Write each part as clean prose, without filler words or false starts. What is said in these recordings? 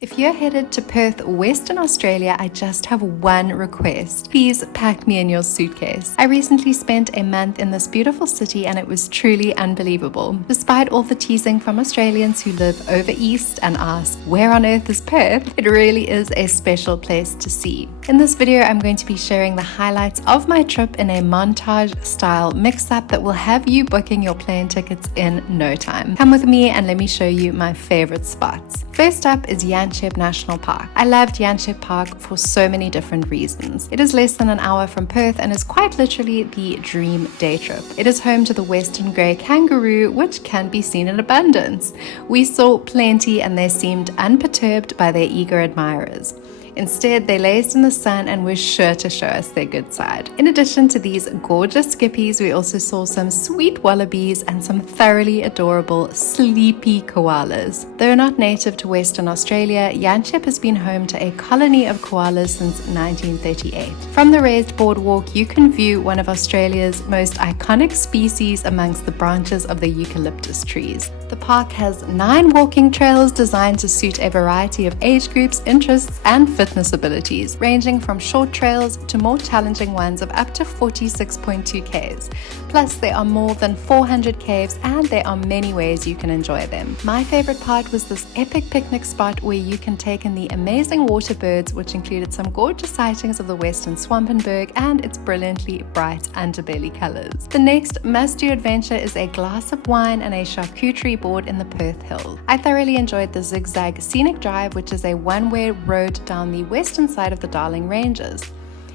If you're headed to Perth, Western Australia, I just have one request. Please pack me in your suitcase. I recently spent a month in this beautiful city and it was truly unbelievable. Despite all the teasing from Australians who live over east and ask, where on earth is Perth? It really is a special place to see. In this video, I'm going to be sharing the highlights of my trip in a montage-style mix-up that will have you booking your plane tickets in no time. Come with me and let me show you my favorite spots. First up is Yanchep National Park. I loved Yanchep Park for so many different reasons. It is less than an hour from Perth and is quite literally the dream day trip. It is home to the western grey kangaroo, which can be seen in abundance. We saw plenty and they seemed unperturbed by their eager admirers. Instead, they lazed in the sun and were sure to show us their good side. In addition to these gorgeous skippies, we also saw some sweet wallabies and some thoroughly adorable sleepy koalas. Though not native to Western Australia, Yanchep has been home to a colony of koalas since 1938. From the raised boardwalk, you can view one of Australia's most iconic species amongst the branches of the eucalyptus trees. The park has 9 walking trails designed to suit a variety of age groups, interests, and fitness abilities, ranging from short trails to more challenging ones of up to 46.2 Ks. Plus, there are more than 400 caves and there are many ways you can enjoy them. My favorite part was this epic picnic spot where you can take in the amazing water birds, which included some gorgeous sightings of the western swampenberg and its brilliantly bright underbelly colors. The next must-do adventure is a glass of wine and a charcuterie board in the Perth Hill. I thoroughly enjoyed the zigzag scenic drive, which is a one-way road down the western side of the Darling Ranges.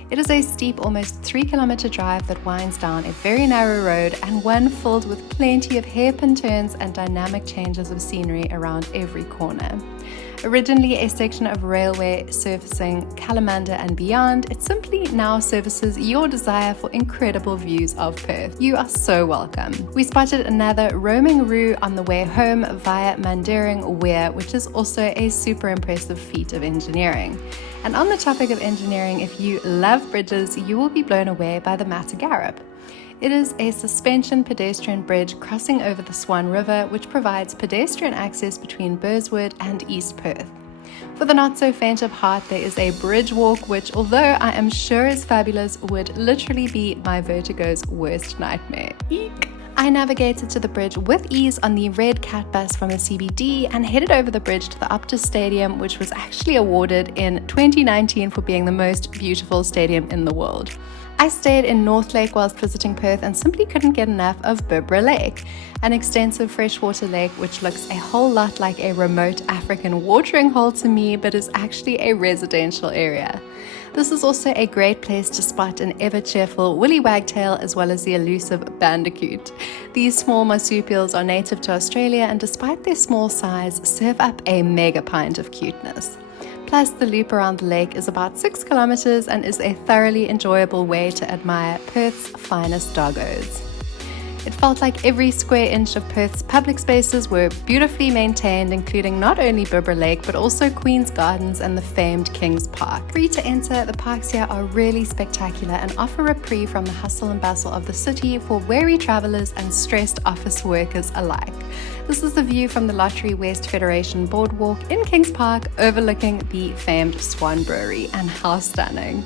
It is a steep, almost 3-kilometer drive that winds down a very narrow road and one filled with plenty of hairpin turns and dynamic changes of scenery around every corner. Originally a section of railway servicing Kalamunda and beyond, it simply now services your desire for incredible views of Perth. You are so welcome. We spotted another roaming roo on the way home via Mandering Weir, which is also a super impressive feat of engineering. And on the topic of engineering, if you love bridges, you will be blown away by the Matagrib. It is a suspension pedestrian bridge crossing over the Swan River, which provides pedestrian access between Burswood and East Perth. For the not so faint of heart, there is a bridge walk, which, although I am sure is fabulous, would literally be my vertigo's worst nightmare. Eek! I navigated to the bridge with ease on the Red Cat bus from the CBD and headed over the bridge to the Optus Stadium, which was actually awarded in 2019 for being the most beautiful stadium in the world. I stayed in North Lake whilst visiting Perth and simply couldn't get enough of Berri Lake, an extensive freshwater lake which looks a whole lot like a remote African watering hole to me, but is actually a residential area. This is also a great place to spot an ever-cheerful woolly wagtail as well as the elusive bandicoot. These small marsupials are native to Australia and despite their small size, serve up a mega pint of cuteness. Plus, the loop around the lake is about 6 kilometers and is a thoroughly enjoyable way to admire Perth's finest doggos. It felt like every square inch of Perth's public spaces were beautifully maintained, including not only Berri Lake but also Queen's Gardens and the famed King's Park. Free to enter, the parks here are really spectacular and offer reprieve from the hustle and bustle of the city for weary travelers and stressed office workers alike. This is the view from the Lottery West Federation Boardwalk in King's Park, overlooking the famed Swan Brewery, and how stunning.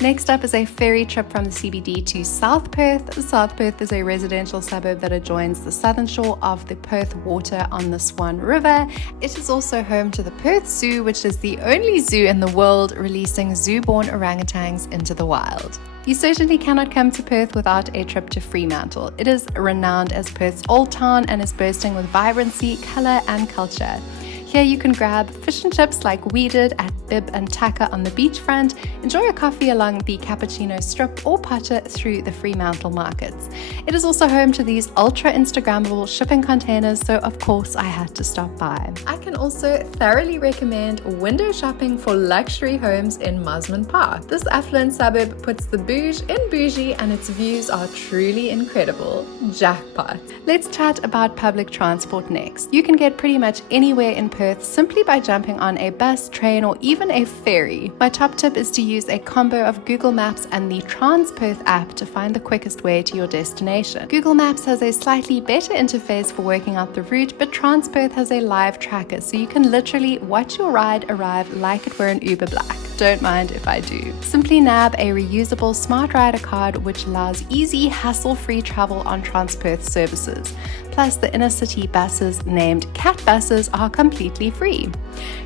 Next up is a ferry trip from the CBD to South Perth. South Perth is a residential suburb that adjoins the southern shore of the Perth Water on the Swan River. It is also home to the Perth Zoo, which is the only zoo in the world releasing zoo-born orangutans into the wild. You certainly cannot come to Perth without a trip to Fremantle. It is renowned as Perth's old town and is bursting with vibrancy, colour and culture. Here you can grab fish and chips like we did at Bib and Taka on the beachfront, enjoy a coffee along the Cappuccino Strip or potter through the Fremantle markets. It is also home to these ultra Instagrammable shipping containers, so of course I had to stop by. I can also thoroughly recommend window shopping for luxury homes in Mosman Park. This affluent suburb puts the bouge in bougie and its views are truly incredible. Jackpot! Let's chat about public transport next. You can get pretty much anywhere in Perth Perth simply by jumping on a bus, train, or even a ferry. My top tip is to use a combo of Google Maps and the Perth app to find the quickest way to your destination. Google Maps has a slightly better interface for working out the route, but Perth has a live tracker, so you can literally watch your ride arrive like it were an Uber Black. Don't mind if I do. Simply nab a reusable Smart Rider card which allows easy, hassle-free travel on Perth services. Plus, the inner city buses named Cat buses are completely free.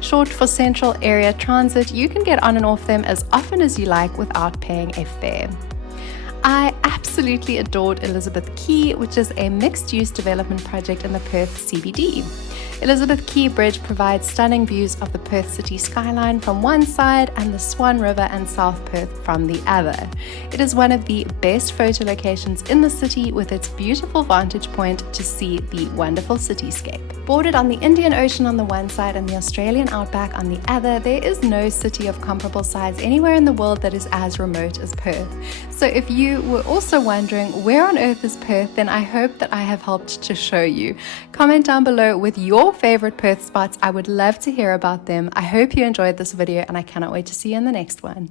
Short for Central Area Transit, you can get on and off them as often as you like without paying a fare. I absolutely adored Elizabeth Quay, which is a mixed-use development project in the Perth CBD. Elizabeth Quay Bridge provides stunning views of the Perth city skyline from one side and the Swan River and South Perth from the other. It is one of the best photo locations in the city with its beautiful vantage point to see the wonderful cityscape. Bordered on the Indian Ocean on the one side and the Australian outback on the other, there is no city of comparable size anywhere in the world that is as remote as Perth. So if you were also wondering where on earth is Perth, then I hope that I have helped to show you. Comment down below with your favorite Perth spots. I would love to hear about them. I hope you enjoyed this video and I cannot wait to see you in the next one.